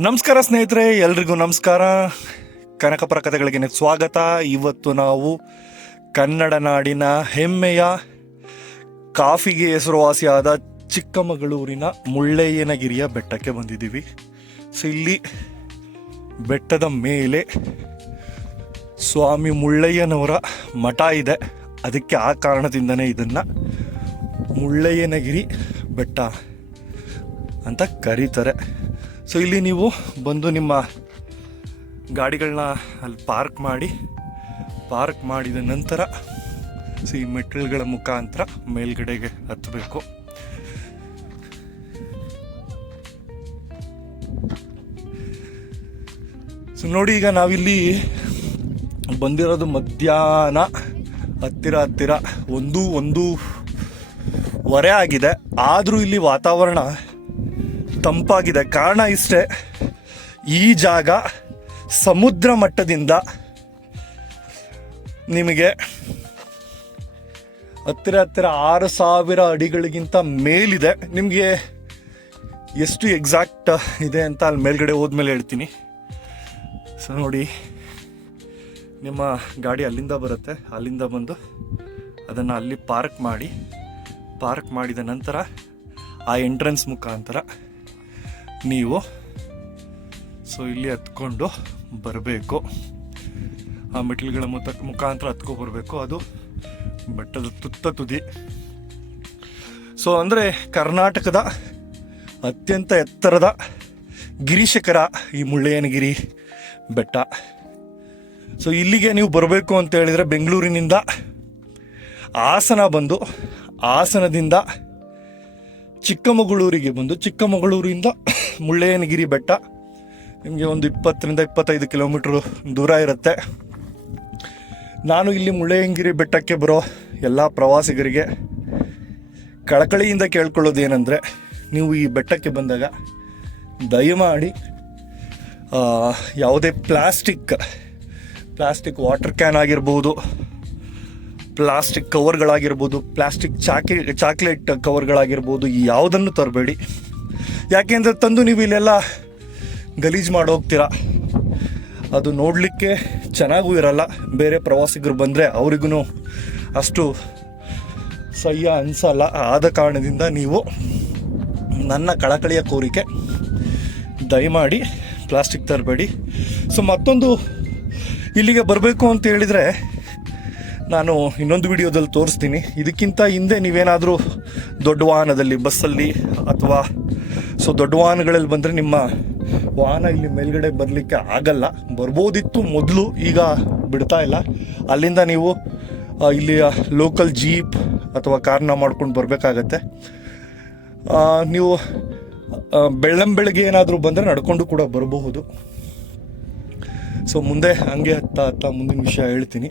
ನಮಸ್ಕಾರ ಸ್ನೇಹಿತರೆ, ಎಲ್ರಿಗೂ ನಮಸ್ಕಾರ. ಕನಕಪುರ ಕಥೆಗಳಿಗೆ ಸ್ವಾಗತ. ಇವತ್ತು ನಾವು ಕನ್ನಡ ನಾಡಿನ ಹೆಮ್ಮೆಯ, ಕಾಫಿಗೆ ಹೆಸರುವಾಸಿಯಾದ ಚಿಕ್ಕಮಗಳೂರಿನ ಮುಳ್ಳಯ್ಯನಗಿರಿಯ ಬೆಟ್ಟಕ್ಕೆ ಬಂದಿದ್ದೀವಿ. ಸೊ ಇಲ್ಲಿ ಬೆಟ್ಟದ ಮೇಲೆ ಸ್ವಾಮಿ ಮುಳ್ಳಯ್ಯನವರ ಮಠ ಇದೆ. ಅದಕ್ಕೆ ಆ ಕಾರಣದಿಂದನೇ ಇದನ್ನು ಮುಳ್ಳಯ್ಯನಗಿರಿ ಬೆಟ್ಟ ಅಂತ ಕರೀತಾರೆ. ಸೊ ಇಲ್ಲಿ ನೀವು ಬಂದು ನಿಮ್ಮ ಗಾಡಿಗಳನ್ನ ಅಲ್ಲಿ ಪಾರ್ಕ್ ಮಾಡಿ ಪಾರ್ಕ್ ಮಾಡಿದ ನಂತರ ಸೊ, ಈ ಮೆಟ್ಟಿಲುಗಳ ಮುಖಾಂತರ ಮೇಲ್ಗಡೆಗೆ ಹತ್ತಬೇಕು ಸೊ ನೋಡಿ ಈಗ ನಾವಿಲ್ಲಿ ಬಂದಿರೋದು ಮಧ್ಯಾಹ್ನ ಹತ್ತಿರ ಹತ್ತಿರ ಒಂದು ಒಂದು ವರೆ ಆಗಿದೆ. ಆದರೂ ಇಲ್ಲಿ ವಾತಾವರಣ ತಂಪಾಗಿದೆ. ಕಾರಣ ಇಷ್ಟೇ, ಈ ಜಾಗ ಸಮುದ್ರ ಮಟ್ಟದಿಂದ ನಿಮಗೆ ಹತ್ತಿರ ಹತ್ತಿರ ಆರು ಸಾವಿರ ಅಡಿಗಳಿಗಿಂತ ಮೇಲಿದೆ. ನಿಮಗೆ ಎಷ್ಟು ಎಕ್ಸಾಕ್ಟ್ ಇದೆ ಅಂತ ಅಲ್ಲಿ ಮೇಲ್ಗಡೆ ಹೋದ್ಮೇಲೆ ಹೇಳ್ತೀನಿ. ಸೊ ನೋಡಿ, ನಿಮ್ಮ ಗಾಡಿ ಅಲ್ಲಿಂದ ಬರುತ್ತೆ. ಅಲ್ಲಿಂದ ಬಂದು ಅದನ್ನು ಅಲ್ಲಿ ಪಾರ್ಕ್ ಮಾಡಿ ಪಾರ್ಕ್ ಮಾಡಿದ ನಂತರ ಆ ಎಂಟ್ರೆನ್ಸ್ ಮುಖಾಂತರ ನೀವು. ಸೊ ಇಲ್ಲಿ ಹತ್ಕೊಂಡು ಬರಬೇಕು. ಆ ಮೆಟ್ಲುಗಳ ಮುತ, ಮುಖಾಂತರ ಹತ್ಕೊ ಬರಬೇಕು. ಅದು ಬೆಟ್ಟದ ತುತ್ತ ತುದಿ. ಸೊ ಅಂದರೆ ಕರ್ನಾಟಕದ ಅತ್ಯಂತ ಎತ್ತರದ ಗಿರಿಶಿಖರ ಈ ಮುಳ್ಳಯ್ಯನಗಿರಿ ಬೆಟ್ಟ. ಸೊ ಇಲ್ಲಿಗೆ ನೀವು ಬರಬೇಕು ಅಂತ ಹೇಳಿದರೆ ಬೆಂಗಳೂರಿನಿಂದ ಹಾಸನ ಬಂದು ಹಾಸನದಿಂದ ಚಿಕ್ಕಮಗಳೂರಿಗೆ ಬಂದು ಚಿಕ್ಕಮಗಳೂರಿಂದ ಮುಳ್ಳಯ್ಯನಗಿರಿ ಬೆಟ್ಟ. ನಿಮಗೆ ಒಂದು ಇಪ್ಪತ್ತರಿಂದ ಇಪ್ಪತ್ತೈದು ಕಿಲೋಮೀಟ್ರ್ ದೂರ ಇರುತ್ತೆ. ನಾನು ಇಲ್ಲಿ ಮುಳ್ಳಯ್ಯನಗಿರಿ ಬೆಟ್ಟಕ್ಕೆ ಬರೋ ಎಲ್ಲ ಪ್ರವಾಸಿಗರಿಗೆ ಕಳಕಳಿಯಿಂದ ಕೇಳ್ಕೊಳ್ಳೋದೇನೆಂದರೆ, ನೀವು ಈ ಬೆಟ್ಟಕ್ಕೆ ಬಂದಾಗ ದಯಮಾಡಿ ಯಾವುದೇ ಪ್ಲಾಸ್ಟಿಕ್ ಪ್ಲಾಸ್ಟಿಕ್ ವಾಟರ್ ಕ್ಯಾನ್ ಆಗಿರ್ಬೋದು ಪ್ಲಾಸ್ಟಿಕ್ ಕವರ್ಗಳಾಗಿರ್ಬೋದು, ಪ್ಲಾಸ್ಟಿಕ್ ಚಾಕಿ, ಚಾಕ್ಲೇಟ್ ಕವರ್ಗಳಾಗಿರ್ಬೋದು ಯಾವುದನ್ನು ತರಬೇಡಿ. ಯಾಕೆಂದರೆ ತಂದು ನೀವು ಇಲ್ಲೆಲ್ಲ ಗಲೀಜು ಮಾಡಿ ಹೋಗ್ತೀರಾ. ಅದು ನೋಡಲಿಕ್ಕೆ ಚೆನ್ನಾಗೂ ಇರಲ್ಲ. ಬೇರೆ ಪ್ರವಾಸಿಗರು ಬಂದರೆ ಅವ್ರಿಗೂ ಅಷ್ಟು ಸಹ್ಯ ಅನಿಸಲ್ಲ. ಆದ ಕಾರಣದಿಂದ ನೀವು ನನ್ನ ಕಳಕಳಿಯ ಕೋರಿಕೆ ದಯಮಾಡಿ ಪ್ಲಾಸ್ಟಿಕ್ ತರಬೇಡಿ. ಸೊ ಮತ್ತೊಂದು ಇಲ್ಲಿಗೆ ಬರಬೇಕು ಅಂತ ಹೇಳಿದರೆ ನಾನು ಇನ್ನೊಂದು ವಿಡಿಯೋದಲ್ಲಿ ತೋರಿಸ್ತೀನಿ. ಇದಕ್ಕಿಂತ ಹಿಂದೆ ನೀವೇನಾದರೂ ದೊಡ್ಡ ವಾಹನದಲ್ಲಿ ಬಸ್ಸಲ್ಲಿ ಅಥವಾ ಸೊ ದೊಡ್ಡ ವಾಹನಗಳಲ್ಲಿ ಬಂದರೆ ನಿಮ್ಮ ವಾಹನ ಇಲ್ಲಿ ಮೇಲ್ಗಡೆ ಬರಲಿಕ್ಕೆ ಆಗಲ್ಲ. ಬರ್ಬೋದಿತ್ತು ಮೊದಲು ಈಗ ಬಿಡ್ತಾ ಇಲ್ಲ. ಅಲ್ಲಿಂದ ನೀವು ಇಲ್ಲಿಯ ಇಲ್ಲಿ ಲೋಕಲ್ ಜೀಪ್ ಅಥವಾ ಕಾರ್ನ ಮಾಡ್ಕೊಂಡು ಬರಬೇಕಾಗತ್ತೆ. ನೀವು ಆ, ಬೆಳ್ಳಂ ಬೆಳಗ್ಗೆ ಏನಾದರೂ ಬಂದರೆ ನಡ್ಕೊಂಡು ಕೂಡ ಬರಬಹುದು. ಸೊ ಮುಂದೆ ಹಂಗೆ ಹತ್ತ ಹತ್ತ ಮುಂದಿನ ವಿಷಯ ಹೇಳ್ತೀನಿ.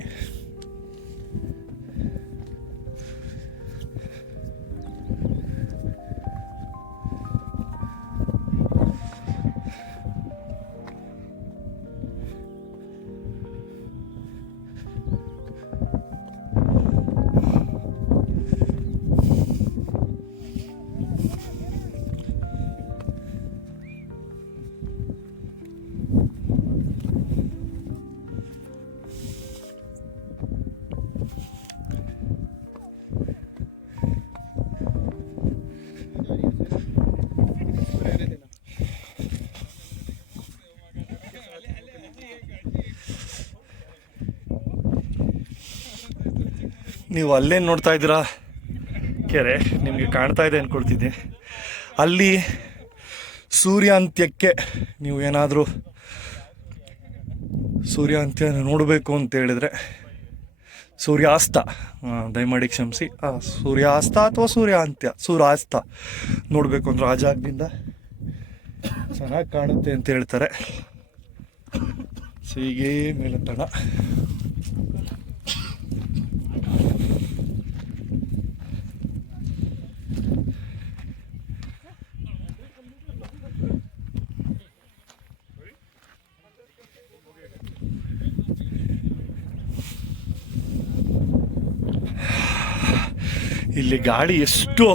ನೀವು ಅಲ್ಲೇನು ನೋಡ್ತಾ ಇದ್ದೀರಾ? ಕೆರೆ, ನಿಮಗೆ ಕಾಣ್ತಾ ಇದೆ ಅಂದ್ಕೊಳ್ತಿದ್ದೆ ಅಲ್ಲಿ ಸೂರ್ಯಾಂತ್ಯಕ್ಕೆ ನೀವು ಏನಾದರೂ ಸೂರ್ಯಾಂತ್ಯ ನೋಡಬೇಕು ಅಂತ ಹೇಳಿದ್ರೆ ಸೂರ್ಯಾಸ್ತ ದಯಮಾಡಿ ಕ್ಷಮಿಸಿ. ಸೂರ್ಯಾಸ್ತ ಅಥವಾ ಸೂರ್ಯಾಂತ್ಯ? ಸೂರ್ಯಾಸ್ತ ನೋಡಬೇಕು ಅಂದ್ರೆ ಆ ಜಾಗದಿಂದ. ಚೆನ್ನಾಗಿ ಕಾಣುತ್ತೆ ಅಂತ ಹೇಳ್ತಾರೆ. ಸೊ ಹೀಗೇ ಇಲ್ಲಿ ಗಾಳಿ ಎಷ್ಟು